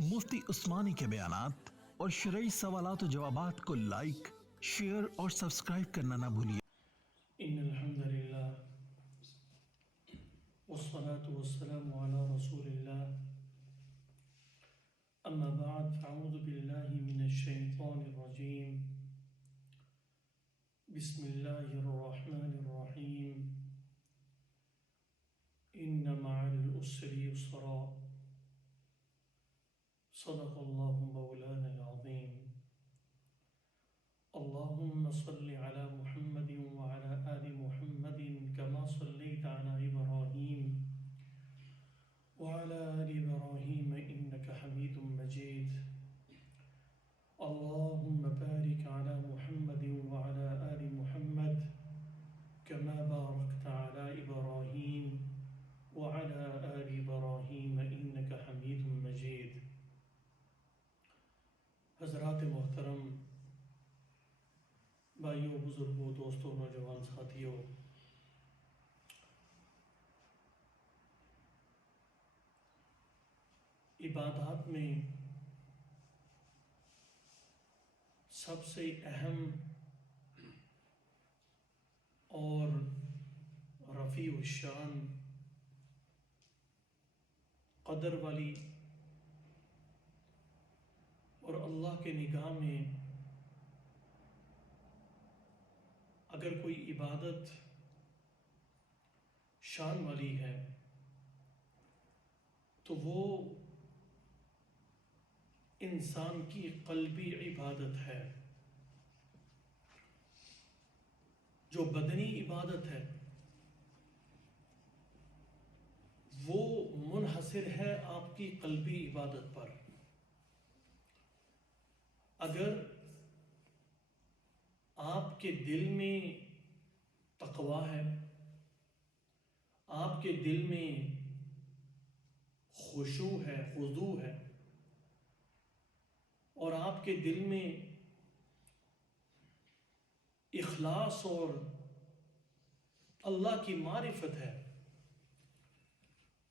مفتی عثمانی کے بیانات اور شرعی سوالات و جوابات کو لائک، شیئر اور سبسکرائب کرنا نہ بھولیے۔ ان الحمد للہ والصلاة والسلام على رسول اللہ اما بعد فاعوذ باللہ من الشیطان الرجیم بسم اللہ الرحمن الرحیم ان مع العسر یسرا صدق اللہ مولانا العظیم اللهم صل على محمد وعلى آل محمد كما صليت على إبراهيم وعلى آل إبراهيم إنك حميد مجيد اللهم بارك على محمد وعلى آل محمد كما باركت على إبراهيم وعلى آل إبراهيم إنك حميد مجيد۔ حضرات محترم، بھائیوں، بزرگوں، دوستوں، نوجوان ساتھیوں، عبادات میں سب سے اہم اور رفیع الشان قدر والی اور اللہ کے نگاہ میں اگر کوئی عبادت شان والی ہے تو وہ انسان کی قلبی عبادت ہے۔ جو بدنی عبادت ہے وہ منحصر ہے آپ کی قلبی عبادت پر۔ اگر آپ کے دل میں تقویٰ ہے، آپ کے دل میں خشوع ہے، خضوع ہے، اور آپ کے دل میں اخلاص اور اللہ کی معرفت ہے،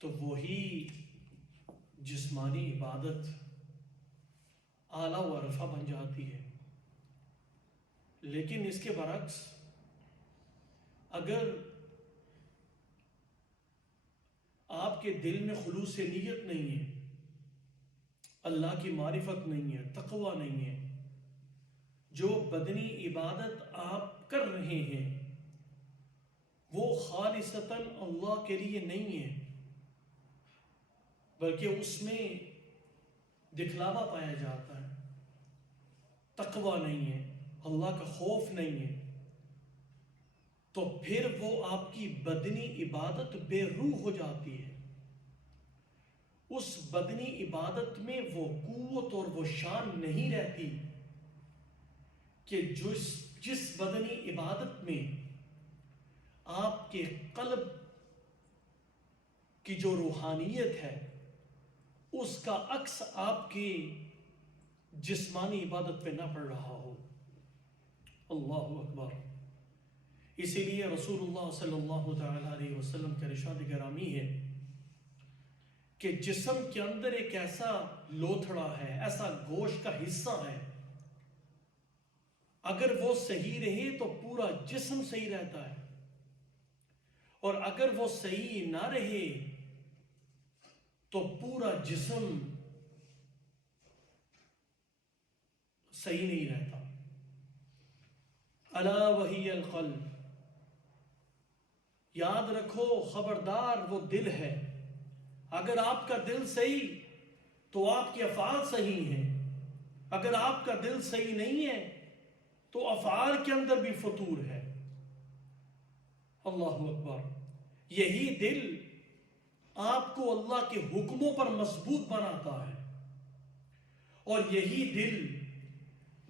تو وہی جسمانی عبادت اعلیٰ و رفع بن جاتی ہے۔ لیکن اس کے برعکس اگر آپ کے دل میں خلوص نیت نہیں ہے، اللہ کی معرفت نہیں ہے، تقویٰ نہیں ہے، جو بدنی عبادت آپ کر رہے ہیں وہ خالصتاً اللہ کے لیے نہیں ہے، بلکہ اس میں دکھلاوا پایا جاتا ہے، تقویٰ نہیں ہے، اللہ کا خوف نہیں ہے، تو پھر وہ آپ کی بدنی عبادت بے روح ہو جاتی ہے۔ اس بدنی عبادت میں وہ قوت اور وہ شان نہیں رہتی کہ جس بدنی عبادت میں آپ کے قلب کی جو روحانیت ہے اس کا عکس آپ کی جسمانی عبادت پہ نہ پڑ رہا ہو۔ اللہ اکبر۔ اسی لیے رسول اللہ صلی اللہ تعالی علیہ وسلم کا ارشاد گرامی ہے کہ جسم کے اندر ایک ایسا لوتھڑا ہے، ایسا گوشت کا حصہ ہے، اگر وہ صحیح رہے تو پورا جسم صحیح رہتا ہے، اور اگر وہ صحیح نہ رہے تو پورا جسم صحیح نہیں رہتا۔ الا وہی القلب، یاد رکھو، خبردار، وہ دل ہے۔ اگر آپ کا دل صحیح تو آپ کے افعال صحیح ہیں، اگر آپ کا دل صحیح نہیں ہے تو افعال کے اندر بھی فتور ہے۔ اللہ اکبر۔ یہی دل آپ کو اللہ کے حکموں پر مضبوط بناتا ہے، اور یہی دل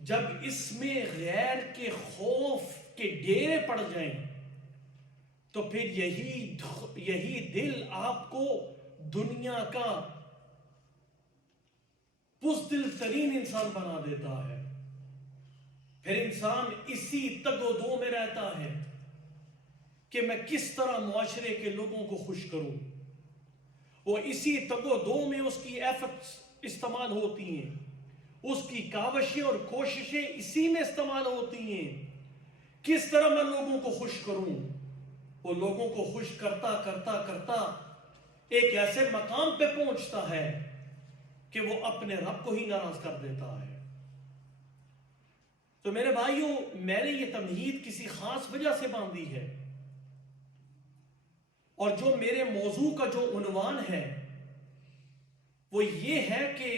جب اس میں غیر کے خوف کے ڈیرے پڑ جائیں تو پھر یہی دل آپ کو دنیا کا بزدل ترین انسان بنا دیتا ہے۔ پھر انسان اسی تگ و دو میں رہتا ہے کہ میں کس طرح معاشرے کے لوگوں کو خوش کروں، وہ اسی تگ و دو میں اس کی استعمال ہوتی ہیں، اس کی کاوشیں اور کوششیں اسی میں استعمال ہوتی ہیں. کس طرح میں لوگوں کو خوش کروں؟ وہ لوگوں کو خوش کرتا کرتا کرتا ایک ایسے مقام پہ پہنچتا ہے کہ وہ اپنے رب کو ہی ناراض کر دیتا ہے. تو میرے بھائیوں، میں نے یہ تمہید کسی خاص وجہ سے باندھی ہے، اور جو میرے موضوع کا جو عنوان ہے وہ یہ ہے کہ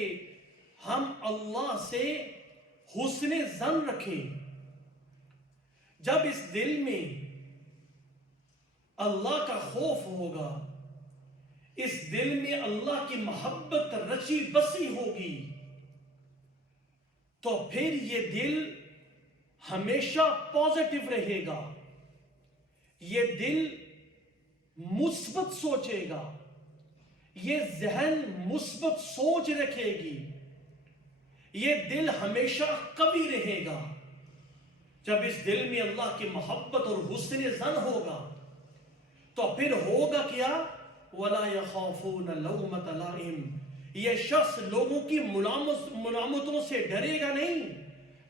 ہم اللہ سے حسن ظن رکھیں. جب اس دل میں اللہ کا خوف ہوگا، اس دل میں اللہ کی محبت رچی بسی ہوگی، تو پھر یہ دل ہمیشہ پازیٹو رہے گا، یہ دل مثبت سوچے گا، یہ ذہن مثبت سوچ رکھے گی، یہ دل ہمیشہ قوی رہے گا. جب اس دل میں اللہ کی محبت اور حسن ظن ہوگا تو پھر ہوگا کیا؟ وَلَا يَخَافُونَ لَوْمَةَ لَائِمٍ. یہ شخص لوگوں کی ملامتوں سے ڈرے گا نہیں،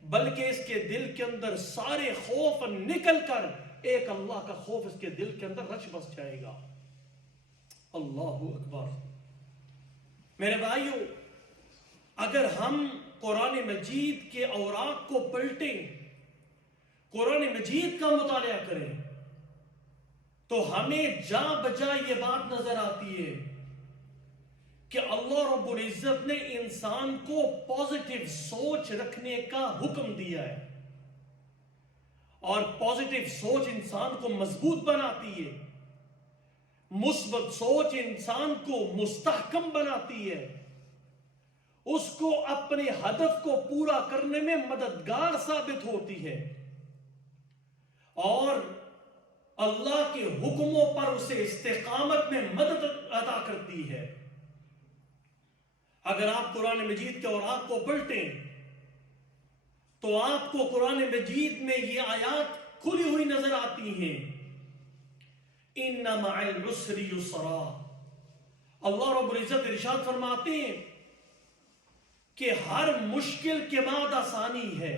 بلکہ اس کے دل کے اندر سارے خوف نکل کر ایک اللہ کا خوف اس کے دل کے اندر رچ بس جائے گا. اللہ اکبر. میرے بھائیوں، اگر ہم قرآن مجید کے اوراق کو پلٹیں، قرآن مجید کا مطالعہ کریں، تو ہمیں جا بجا یہ بات نظر آتی ہے کہ اللہ رب العزت نے انسان کو پازیٹو سوچ رکھنے کا حکم دیا ہے، اور پازیٹو سوچ انسان کو مضبوط بناتی ہے، مثبت سوچ انسان کو مستحکم بناتی ہے، اس کو اپنے ہدف کو پورا کرنے میں مددگار ثابت ہوتی ہے، اور اللہ کے حکموں پر اسے استقامت میں مدد عطا کرتی ہے. اگر آپ قرآن مجید کے اوراق کو پلٹیں تو آپ کو قرآن مجید میں یہ آیات کھلی ہوئی نظر آتی ہیں. اِنَّ مَعَ الْعُسْرِ يُسْرًا. اللہ رب العزت ارشاد فرماتے ہیں کہ ہر مشکل کے بعد آسانی ہے.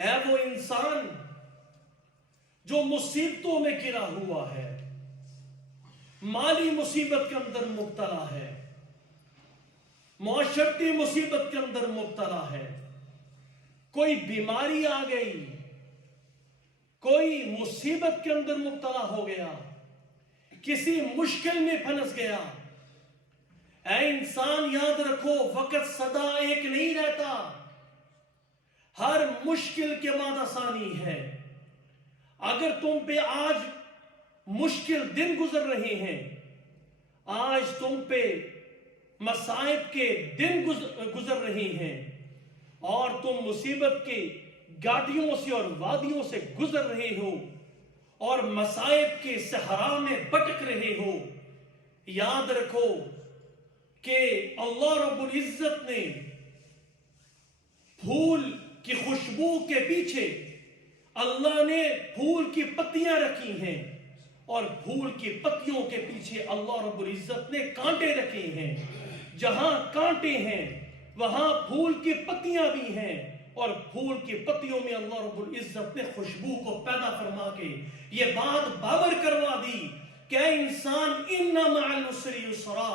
اے وہ انسان جو مصیبتوں میں گرا ہوا ہے، مالی مصیبت کے اندر مبتلا ہے، معاشرتی مصیبت کے اندر مبتلا ہے، کوئی بیماری آ گئی، کوئی مصیبت کے اندر مبتلا ہو گیا، کسی مشکل میں پھنس گیا. اے انسان، یاد رکھو وقت سدا ایک نہیں رہتا، ہر مشکل کے بعد آسانی ہے. اگر تم پہ آج مشکل دن گزر رہے ہیں، آج تم پہ مصائب کے دن گزر رہے ہیں، اور تم مصیبت کی گاڑیوں سے اور وادیوں سے گزر رہے ہو اور مصائب کے صحرا میں بھٹک رہے ہو، یاد رکھو کہ اللہ رب العزت نے پھول کی خوشبو کے پیچھے اللہ نے پھول کی پتیاں رکھی ہیں، اور پھول کی پتیوں کے پیچھے اللہ رب العزت نے کانٹے رکھے ہیں. جہاں کانٹے ہیں وہاں پھول کی پتیاں بھی ہیں، اور پھول کی پتیوں میں اللہ رب العزت نے خوشبو کو پیدا فرما کے یہ بات باور کروا دی کہ اے انسان، اِنَّ مَعَ الْعُسْرِ يُسْرًا.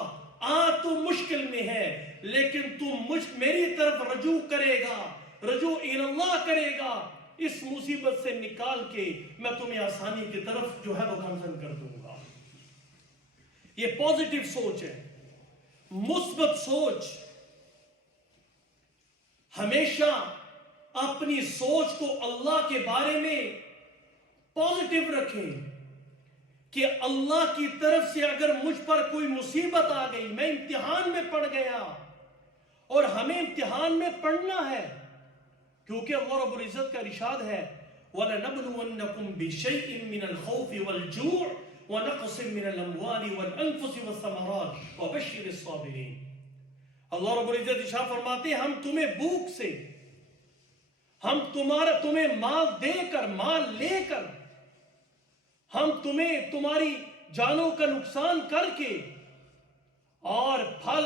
تو مشکل میں ہے، لیکن تو میری طرف رجوع کرے گا، رجوع اللہ کرے گا، اس مصیبت سے نکال کے میں تمہیں آسانی کی طرف جو ہے وہ گامزن کر دوں گا. یہ پازیٹو سوچ ہے، مثبت سوچ. ہمیشہ اپنی سوچ کو اللہ کے بارے میں پازیٹو رکھیں کہ اللہ کی طرف سے اگر مجھ پر کوئی مصیبت آ گئی، میں امتحان میں پڑ گیا، اور ہمیں امتحان میں پڑھنا ہے، کیونکہ اللہ رب العزت کا ارشاد ہے وَلَنَبْلُوَنَّكُمْ بِشَيْءٍ مِّنَ الْخَوْفِ وَالْجُوعِ وَنَقْصٍ مِّنَ الْأَمْوَالِ وَالْأَنفُسِ وَالثَّمَرَاتِ وَبَشِّرِ الصَّابِرِينَ. اللہ رب العزت ارشاد فرماتے ہیں ہم تمہیں بھوک سے، ہم تمہیں مال دے کر، مال لے کر، ہم تمہیں تمہاری جانوں کا نقصان کر کے، اور پھل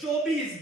24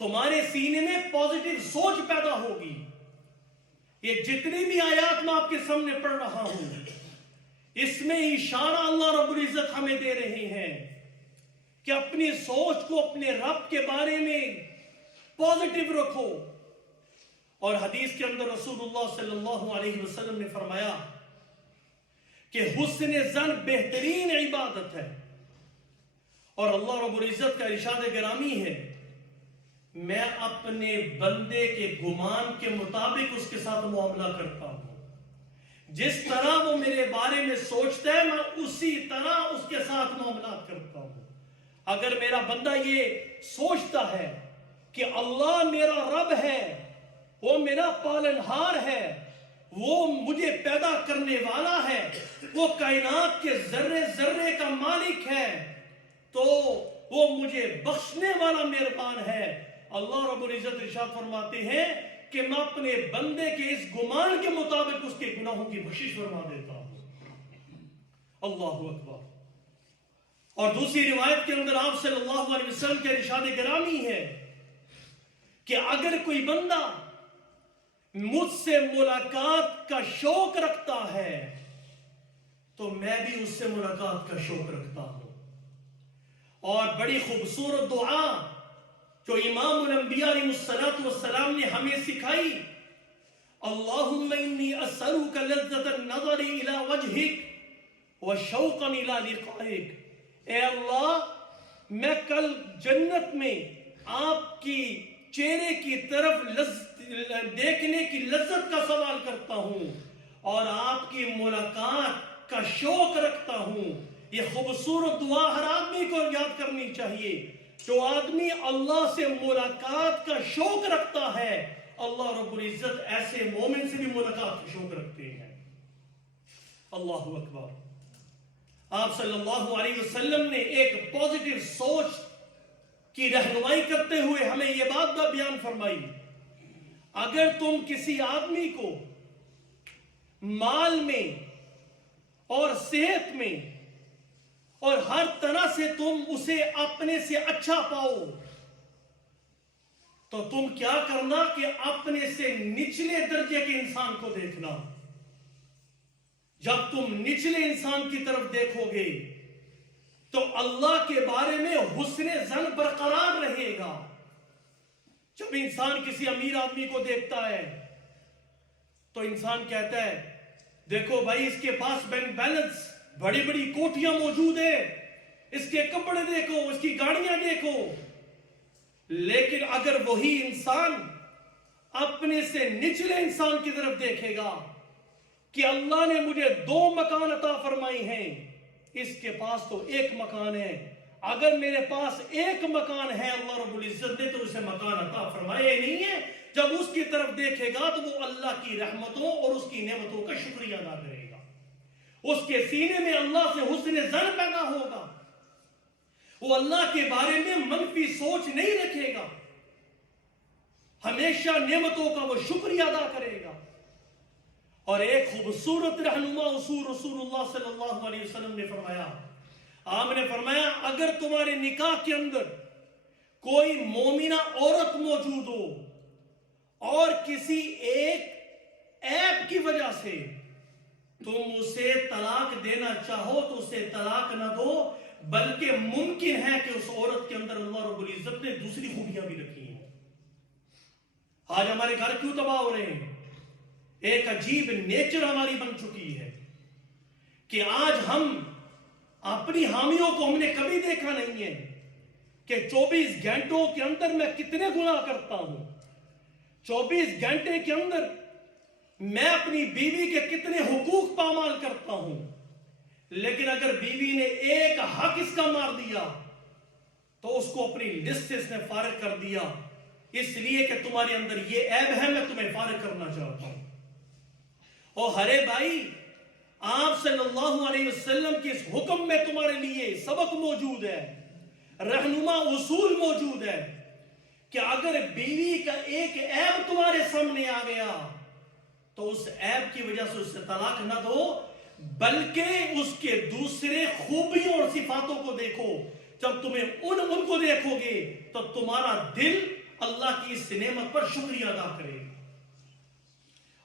تمہارے سینے میں پازیٹیو سوچ پیدا ہوگی. یہ جتنی بھی آیات میں آپ کے سامنے پڑھ رہا ہوں اس میں اشارہ اللہ رب العزت ہمیں دے رہے ہیں کہ اپنی سوچ کو اپنے رب کے بارے میں پازیٹیو رکھو. اور حدیث کے اندر رسول اللہ صلی اللہ علیہ وسلم نے فرمایا کہ حسن ظن بہترین عبادت ہے. اور اللہ رب العزت کا ارشاد گرامی ہے میں اپنے بندے کے گمان کے مطابق اس کے ساتھ معاملہ کرتا ہوں. جس طرح وہ میرے بارے میں سوچتا ہے میں اسی طرح اس کے ساتھ معاملات کرتا ہوں. اگر میرا بندہ یہ سوچتا ہے کہ اللہ میرا رب ہے، وہ میرا پالنہار ہے، وہ مجھے پیدا کرنے والا ہے، وہ کائنات کے ذرے ذرے کا مالک ہے، تو وہ مجھے بخشنے والا مہربان ہے. اللہ رب العزت ارشاد فرماتے ہیں کہ میں اپنے بندے کے اس گمان کے مطابق اس کے گناہوں کی بخشش فرما دیتا ہوں. اللہ اکبر. اور دوسری روایت کے اندر آپ صلی اللہ علیہ وسلم کے ارشاد گرامی ہے کہ اگر کوئی بندہ مجھ سے ملاقات کا شوق رکھتا ہے تو میں بھی اس سے ملاقات کا شوق رکھتا ہوں. اور بڑی خوبصورت دعا جو امام الانبیاء علیہ السلام نے ہمیں سکھائی، اللہم انی اسألک لذت النظر الى وجہک وشوقا الى لقائک. اے اللہ میں کل جنت میں آپ کی چہرے کی طرف دیکھنے کی لذت کا سوال کرتا ہوں اور آپ کی ملاقات کا شوق رکھتا ہوں. یہ خوبصورت دعا ہر آدمی کو یاد کرنی چاہیے. جو آدمی اللہ سے ملاقات کا شوق رکھتا ہے اللہ رب العزت ایسے مومن سے بھی ملاقات کا شوق رکھتے ہیں. اللہ اکبر. آپ صلی اللہ علیہ وسلم نے ایک پازیٹیو سوچ کی رہنمائی کرتے ہوئے ہمیں یہ بات بیان فرمائی، اگر تم کسی آدمی کو مال میں اور صحت میں اور ہر طرح سے تم اسے اپنے سے اچھا پاؤ تو تم کیا کرنا کہ اپنے سے نچلے درجے کے انسان کو دیکھنا. جب تم نچلے انسان کی طرف دیکھو گے تو اللہ کے بارے میں حسن ظن برقرار رہے گا. جب انسان کسی امیر آدمی کو دیکھتا ہے تو انسان کہتا ہے دیکھو بھائی اس کے پاس بینک بیلنس، بڑی بڑی کوٹیاں موجود ہیں، اس کے کپڑے دیکھو، اس کی گاڑیاں دیکھو. لیکن اگر وہی انسان اپنے سے نچلے انسان کی طرف دیکھے گا کہ اللہ نے مجھے 2 مکان عطا فرمائی ہیں، اس کے پاس تو 1 مکان ہے، اگر میرے پاس 1 مکان ہے اللہ رب العزت نے تو اسے مکان عطا فرمایا ہی نہیں ہے. جب اس کی طرف دیکھے گا تو وہ اللہ کی رحمتوں اور اس کی نعمتوں کا شکریہ ادا کرے گا. اس کے سینے میں اللہ سے حسن ظن پیدا ہوگا، وہ اللہ کے بارے میں منفی سوچ نہیں رکھے گا، ہمیشہ نعمتوں کا وہ شکریہ ادا کرے گا. اور ایک خوبصورت رہنما اصول رسول اللہ صلی اللہ علیہ وسلم نے فرمایا، آپ نے فرمایا اگر تمہارے نکاح کے اندر کوئی مومنہ عورت موجود ہو اور کسی ایک عیب کی وجہ سے تم اسے طلاق دینا چاہو تو اسے طلاق نہ دو، بلکہ ممکن ہے کہ اس عورت کے اندر اللہ رب العزت نے دوسری خوبیاں بھی رکھی ہیں. آج ہمارے گھر کیوں تباہ ہو رہے ہیں؟ ایک عجیب نیچر ہماری بن چکی ہے کہ آج ہم اپنی حامیوں کو ہم نے کبھی دیکھا نہیں ہے کہ 24 گھنٹوں کے اندر میں کتنے گناہ کرتا ہوں، 24 گھنٹے کے اندر میں اپنی بیوی کے کتنے حقوق پامال کرتا ہوں. لیکن اگر بیوی نے ایک حق اس کا مار دیا تو اس کو اپنی لسٹ سے اس نے فارغ کر دیا، اس لیے کہ تمہارے اندر یہ عیب ہے، میں تمہیں فارغ کرنا چاہتا ہوں. اور ہرے بھائی آپ صلی اللہ علیہ وسلم کے اس حکم میں تمہارے لیے سبق موجود ہے، رہنما اصول موجود ہے کہ اگر بیوی کا ایک عیب تمہارے سامنے آ گیا تو اس عیب کی وجہ سے اس سے طلاق نہ دو، بلکہ اس کے دوسرے خوبیوں اور صفاتوں کو دیکھو. جب تمہیں ان کو دیکھو گے تو تمہارا دل اللہ کی اس نعمت پر شکریہ ادا کرے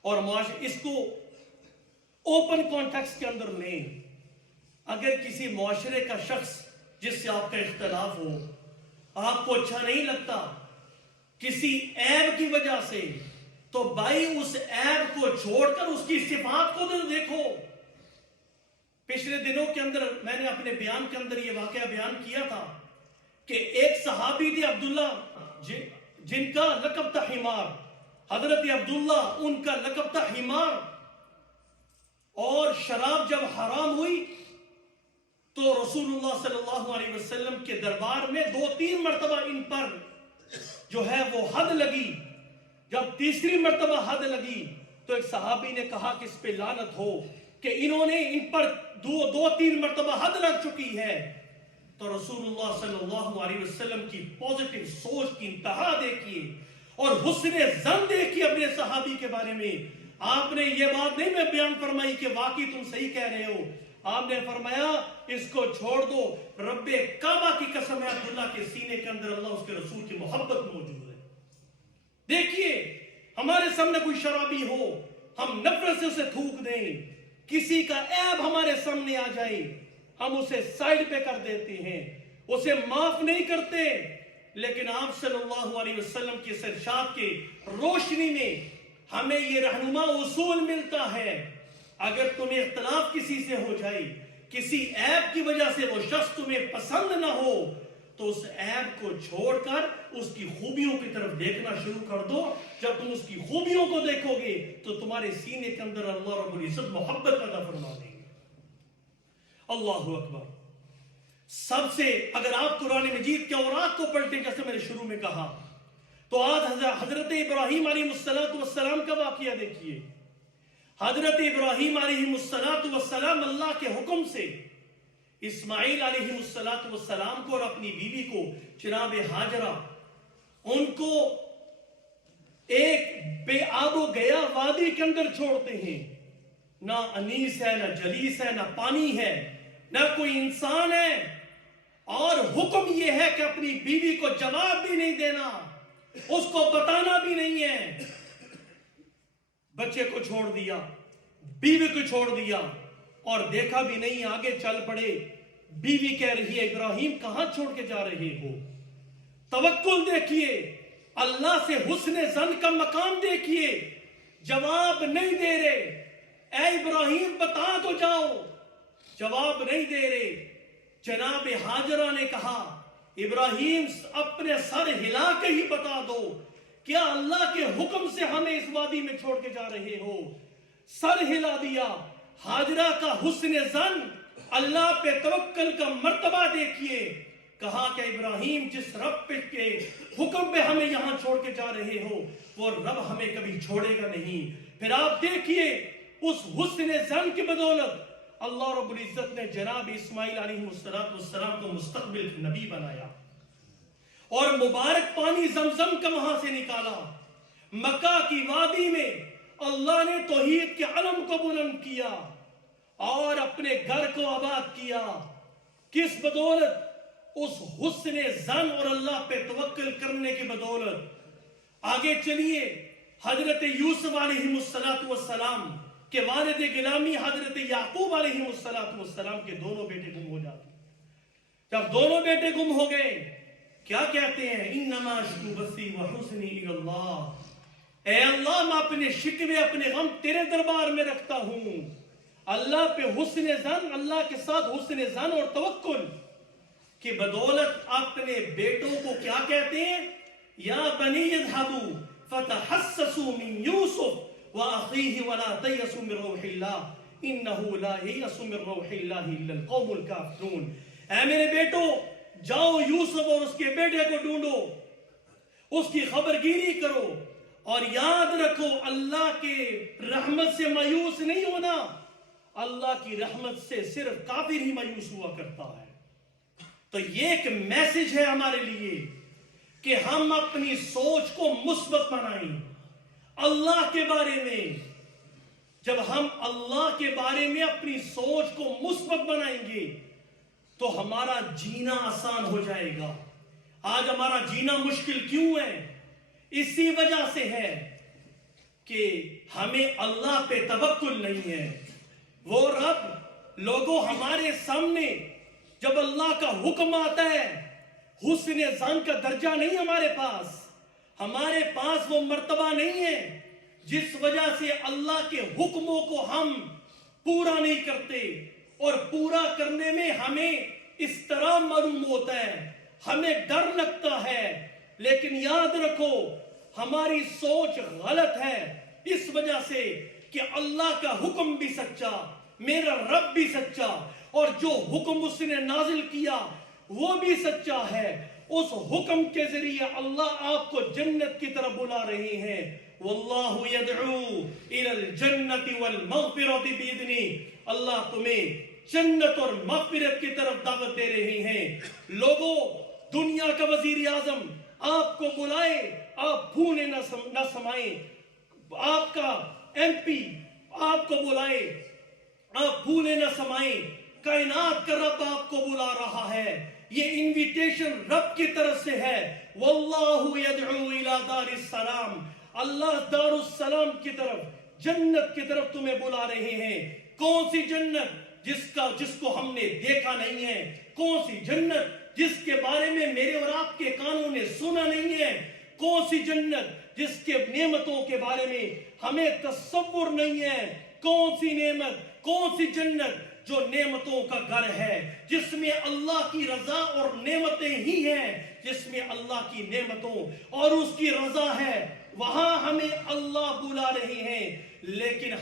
اور اس کو اوپن کانٹیکسٹ کے اندر لیں. اگر کسی معاشرے کا شخص جس سے آپ کا اختلاف ہو، آپ کو اچھا نہیں لگتا کسی عیب کی وجہ سے، تو بھائی اس عیب کو چھوڑ کر اس کی صفات کو دیکھو. پچھلے دنوں کے اندر میں نے اپنے بیان کے اندر یہ واقعہ بیان کیا تھا کہ ایک صحابی تھے عبداللہ جن کا لقب تھا حمار. حضرت عبداللہ ان کا لقب تھا حمار. اور شراب جب حرام ہوئی تو رسول اللہ صلی اللہ علیہ وسلم کے دربار میں 2-3 مرتبہ ان پر جو ہے وہ حد لگی. جب تیسری مرتبہ حد لگی تو ایک صحابی نے کہا کہ اس پہ لعنت ہو کہ انہوں نے ان پر 2-3 مرتبہ حد لگ چکی ہے. تو رسول اللہ صلی اللہ علیہ وسلم کی پوزیٹیو سوچ کی انتہا دیکھیے اور حسن ظن دیکھیے اپنے صحابی کے بارے میں. آپ نے یہ بات نہیں میں بیان فرمائی کہ واقعی تم صحیح کہہ رہے ہو. آپ نے فرمایا اس کو چھوڑ دو، رب کعبہ کی قسم ہے عبداللہ کے سینے کے اندر اللہ اس کے رسول کی محبت موجود ہے. دیکھیے ہمارے سامنے کوئی شرابی ہو، ہم نفرت سے اسے تھوک دیں. کسی کا عیب ہمارے سامنے آ جائے ہم اسے سائڈ پہ کر دیتے ہیں، اسے معاف نہیں کرتے. لیکن آپ صلی اللہ علیہ وسلم کی ارشاد کے روشنی میں ہمیں یہ رہنما اصول ملتا ہے. اگر تمہیں اختلاف کسی سے ہو جائے، کسی عیب کی وجہ سے وہ شخص تمہیں پسند نہ ہو، تو اس عیب کو چھوڑ کر اس کی خوبیوں کی طرف دیکھنا شروع کر دو. جب تم اس کی خوبیوں کو دیکھو گے تو تمہارے سینے کے اندر اللہ رب العزت محبت پیدا فرما دیں گے. اللہ اکبر. سب سے اگر آپ قرآن مجید کے اوراق کو پڑھتے ہیں جیسے میں نے شروع میں کہا، تو آج حضرت ابراہیم علیہ السلام کا واقعہ دیکھیے. حضرت ابراہیم علیہ السلام اللہ کے حکم سے اسماعیل علیہ السلام کو اور اپنی بیوی کو جناب ہاجرہ ان کو ایک بے آب و گیا وادی کے اندر چھوڑتے ہیں. نہ انیس ہے، نہ جلیس ہے، نہ پانی ہے، نہ کوئی انسان ہے. اور حکم یہ ہے کہ اپنی بیوی کو جواب بھی نہیں دینا، اس کو بتانا بھی نہیں ہے. بچے کو چھوڑ دیا، بیوی کو چھوڑ دیا اور دیکھا بھی نہیں، آگے چل پڑے. بیوی کہہ رہی ہے ابراہیم کہاں چھوڑ کے جا رہے ہو؟ توکل دیکھیے، اللہ سے حسن ظن کا مقام دیکھیے. جواب نہیں دے رہے. اے ابراہیم بتا تو جاؤ، جواب نہیں دے رہے. جناب ہاجرہ نے کہا ابراہیم اپنے سر ہلا کے ہی بتا دو، کیا اللہ کے حکم سے ہمیں اس وادی میں چھوڑ کے جا رہے ہو؟ سر ہلا دیا. ہاجرہ کا حسن ظن، اللہ پہ توکل کا مرتبہ دیکھیے. کہا کہ ابراہیم جس رب کے حکم پہ ہمیں یہاں چھوڑ کے جا رہے ہو وہ رب ہمیں کبھی چھوڑے گا نہیں. پھر آپ دیکھیے اس حسن ظن کی بدولت اللہ رب العزت نے جناب اسماعیل علیہ السلام کو مستقبل نبی بنایا اور مبارک پانی زمزم کا وہاں سے نکالا. مکہ کی وادی میں اللہ نے توحید کے علم کو بلند کیا اور اپنے گھر کو آباد کیا. کس بدولت؟ اس حسن ظن اور اللہ پہ توکل کرنے کی بدولت. آگے چلیے، حضرت یوسف علیہ السلام کے والد گرامی حضرت یعقوب علیہ السلام کے دونوں بیٹے گم ہو جاتے. جب دونوں بیٹے گم ہو گئے کیا کہتے ہیں؟ انما اشکو بثی وحزنی الی اللہ. اے اللہ میں اپنے شکوے اپنے غم تیرے دربار میں رکھتا ہوں. اللہ پہ حسن ظن، اللہ کے ساتھ حسن ظن اور توکل کی بدولت اپنے بیٹوں کو کیا کہتے ہیں؟ یا بنی اذهبوا فتحسسوا من یوسف واخیہ ولا تیأسوا من روح اللہ انہ لا ییأس من روح اللہ الا القوم الکافرون. اے میرے بیٹو جاؤ یوسف اور اس کے بیٹے کو ڈھونڈو، اس کی خبرگیری کرو اور یاد رکھو اللہ کے رحمت سے مایوس نہیں ہونا. اللہ کی رحمت سے صرف کافر ہی مایوس ہوا کرتا ہے. تو یہ ایک میسج ہے ہمارے لیے کہ ہم اپنی سوچ کو مثبت بنائیں. اللہ کے بارے میں جب ہم اللہ کے بارے میں اپنی سوچ کو مثبت بنائیں گے تو ہمارا جینا آسان ہو جائے گا. آج ہمارا جینا مشکل کیوں ہے؟ اسی وجہ سے ہے کہ ہمیں اللہ پہ توکل نہیں ہے. وہ رب لوگوں ہمارے سامنے جب اللہ کا حکم آتا ہے حسن ظن کا درجہ نہیں ہمارے پاس وہ مرتبہ نہیں ہے جس وجہ سے اللہ کے حکموں کو ہم پورا نہیں کرتے. اور پورا کرنے میں ہمیں اس طرح معلوم ہوتا ہے, ہمیں ڈر لگتا ہے, لیکن یاد رکھو ہماری سوچ غلط ہے اس وجہ سے کہ اللہ کا حکم بھی سچا, میرا رب بھی سچا, اور جو حکم اس نے نازل کیا وہ بھی سچا ہے. اس حکم کے ذریعے اللہ آپ کو جنت کی طرف بلا رہے ہیں. واللہ یدعو الی الجنت والمغفرۃ باذنہ, اللہ تمہیں جنت اور مغفرت کی طرف دعوت دے رہے ہیں. لوگوں, دنیا کا وزیر اعظم آپ کو بلائے آپ بھونے نہ سمائیں, آپ کا ایم پی آپ کو بلائے آپ بھونے نہ سمائیں, کائنات کا رب آپ کو بلا رہا ہے. یہ انویٹیشن رب کی طرف سے ہے. واللہ یدعو الی دار السلام, اللہ دار السلام کی طرف جنت کی طرف تمہیں بلا رہے ہیں. کون سی جنت جس کو ہم نے دیکھا نہیں ہے, کون سی جنت جس کے بارے میں میرے اور آپ کے کانوں نے سنا نہیں ہے, کون سی جنت جس کے نعمتوں کے بارے میں ہمیں تصور نہیں ہے, کون سی نعمت, کون سی جنت جو نعمتوں کا گھر ہے, جس میں اللہ کی رضا اور نعمتیں ہی ہیں, جس میں اللہ کی نعمتوں اور اس کی رضا ہے, وہاں ہمیں اللہ بلا رہے ہیں. لیکن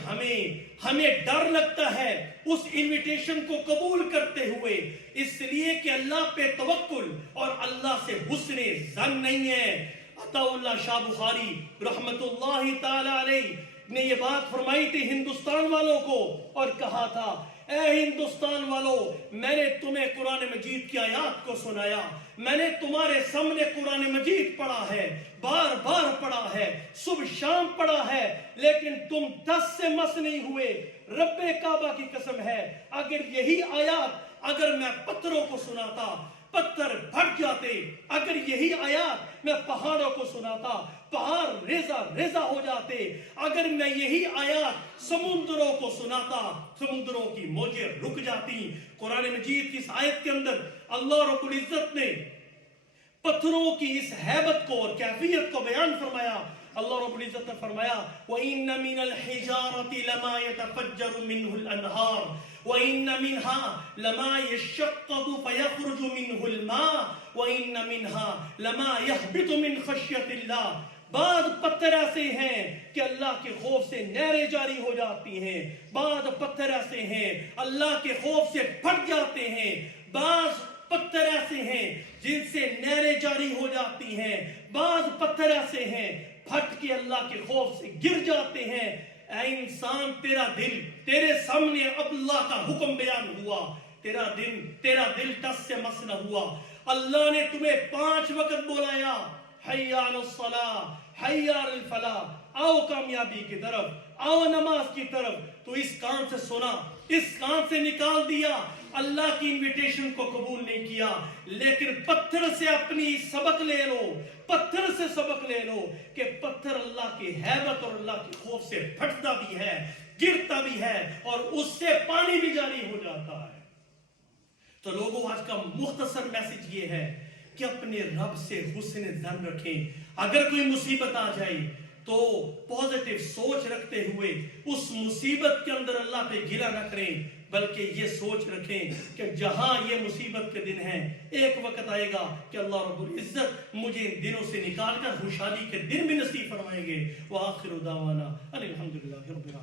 ہمیں ڈر لگتا ہے اس انویٹیشن کو قبول کرتے ہوئے, اس لیے کہ اللہ پہ توکل اور اللہ سے حسن ظن نہیں ہے. عطا اللہ شاہ بخاری رحمت اللہ تعالی علیہ نے یہ بات فرمائی تھی ہندوستان والوں کو, اور کہا تھا اے ہندوستان والوں, میں نے تمہیں قرآن مجید کی آیات کو سنایا, میں نے تمہارے سامنے قرآن مجید پڑھا ہے, بار بار پڑھا ہے, صبح شام پڑھا ہے, لیکن تم دس سے مس نہیں ہوئے. رب کعبہ کی قسم ہے, اگر یہی آیات اگر میں پتھروں کو سناتا پتھر پھٹ جاتے, اگر یہی آیات میں پہاڑوں کو سناتا پہاڑ ریزہ ہو جاتے, اگر میں یہی آیات سمندروں کو سناتا سمندروں کی موجیں رک جاتی. قرآن مجید کی اس آیت کے اندر اللہ رب العزت نے پتھروں کی اس ہیبت کو اور کیفیت کو بیان فرمایا. اللہ رب العزت نے فرمایا وَإِنَّ مِنَ الْحِجَارَةِ لَمَا يَتَفَجَّرُ مِنْهُ الْأَنْهَارُ وَإِنَّ مِنْهَا لَمَا يَشَّقَّقُ فَيَخْرُجُ مِنْهُ الْمَاءُ وَإِنَّ مِنْهَا لَمَا يَهْبِطُ مِنْ خَشْيَةِ اللَّهِ. بعض پتھر ایسے ہیں کہ اللہ کے خوف سے نہریں جاری ہو جاتی ہیں, بعض پتھر ایسے ہیں اللہ کے خوف سے پھٹ جاتے ہیں, بعض پتھر ایسے ہیں جن سے نہریں جاری ہو جاتی ہیں, بعض پتھر ایسے ہیں پھٹ کے اللہ کے خوف سے گر جاتے ہیں. اے انسان, تیرا دل تیرے سامنے اب اللہ کا حکم بیان ہوا, تیرا دل ٹس سے مس نہ ہوا. اللہ نے تمہیں 5 وقت بلایا, حی علی الصلاۃ, حی علی الفلاح, آؤ کامیابی کی طرف, آؤ نماز کی طرف. تو اس کان سے سنا, اس کان سے نکال دیا, اللہ کی انویٹیشن کو قبول نہیں کیا. لیکن پتھر سے اپنی سبق لے لو, پتھر سے سبق لے لو کہ پتھر اللہ کی ہیبت اور اللہ کے خوف سے پھٹتا بھی ہے, گرتا بھی ہے, اور اس سے پانی بھی جاری ہو جاتا ہے. تو لوگوں, آج کا مختصر میسج یہ ہے کہ اپنے رب سے حسن ظن رکھیں. اگر کوئی مصیبت آ جائے تو پوزیٹیو سوچ رکھتے ہوئے اس مصیبت کے اندر اللہ پہ گلہ نہ کریں, بلکہ یہ سوچ رکھیں کہ جہاں یہ مصیبت کے دن ہیں ایک وقت آئے گا کہ اللہ رب العزت مجھے ان دنوں سے نکال کر خوشحالی کے دن بھی نصیب فرمائیں گے. وآخر دعوانا ان الحمدللہ رب العالمین.